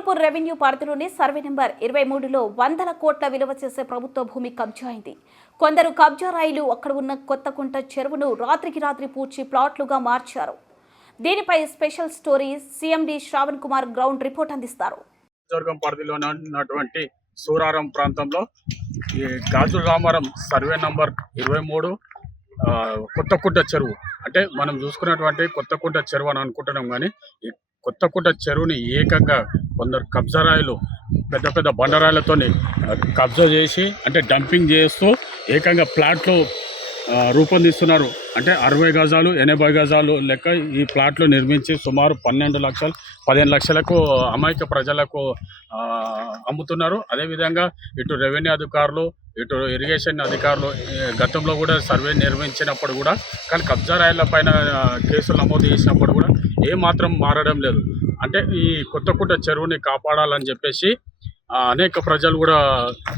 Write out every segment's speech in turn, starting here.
Revenue పరిధిలోని survey number ఇరవై మూడులో వందల కోట్ల విలువ చేసే ప్రభుత్వ భూమి కబ్జా అయింది. కొందరు కబ్జా రాయిలు అక్కడ ఉన్న కొత్త కుంట చెరువును రాత్రికి రాత్రి పూడ్చి ప్లాట్లుగా మార్చారు. దీనిపై special story CMD Shravan Kumar ground report అందిస్తారు. పరిధిలో ఉన్నటువంటి సూరారం ప్రాంతంలో ఈ గాజు రామారం సర్వే నంబర్ ఇరవై మూడు కొత్తకుంట చెరువు. అంటే మనం చూసుకున్నటువంటి కొత్తకుంట చెరువు అని అనుకుంటున్నాం కానీ కొత్తకుంట చెరువుని ఏకంగా కొందరు కబ్జారాయిలు పెద్ద పెద్ద బండరాయిలతోని కబ్జా చేసి అంటే డంపింగ్ చేస్తూ ఏకంగా ప్లాట్లు రూపొందిస్తున్నారు. అంటే అరవై గజాలు ఎనభై గజాలు లెక్క ఈ ప్లాట్లు నిర్మించి సుమారు పన్నెండు లక్షలు పదిహేను లక్షలకు అమాయక ప్రజలకు అమ్ముతున్నారు. అదేవిధంగా ఇటు రెవెన్యూ అధికారులు ఇటు ఇరిగేషన్ అధికారులు గతంలో కూడా సర్వే నిర్వహించినప్పుడు కూడా కానీ కబ్జా రాయిల పైన కేసులు నమోదు చేసినప్పుడు కూడా ఏ మాత్రం మారడం లేదు. అంటే ఈ కొత్తకుంట చెరువుని కాపాడాలని చెప్పేసి అనేక ప్రజలు కూడా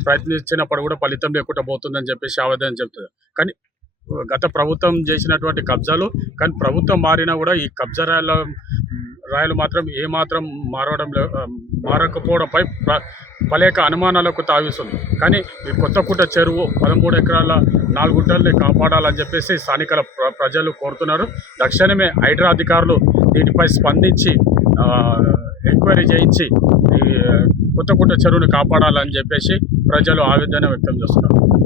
ప్రయత్నించినప్పుడు కూడా ఫలితం లేకుండా పోతుందని చెప్పేసి ఆవేదన చెప్తుంది కానీ గత ప్రభుత్వం చేసినటువంటి కబ్జాలు కానీ ప్రభుత్వం మారినా కూడా ఈ కబ్జా రాయల రాయలు మాత్రం ఏ మాత్రం మారడం మారకపోవడంపై పలేక అనుమానాలకు తావిస్తుంది. కానీ ఈ కొత్తకుట చెరువు పదమూడు ఎకరాల నాలుగు గుంటల్ని కాపాడాలని చెప్పేసి స్థానికల ప్ర- ప్రజలు కోరుతున్నారు. తక్షణమే హైడ్రా అధికారులు దీనిపై స్పందించి ఎంక్వైరీ చేయించి కొత్తకుట కొత్తకుంట చెరువుని కాపాడాలని చెప్పేసి ప్రజలు ఆవేదన వ్యక్తం చేస్తున్నారు.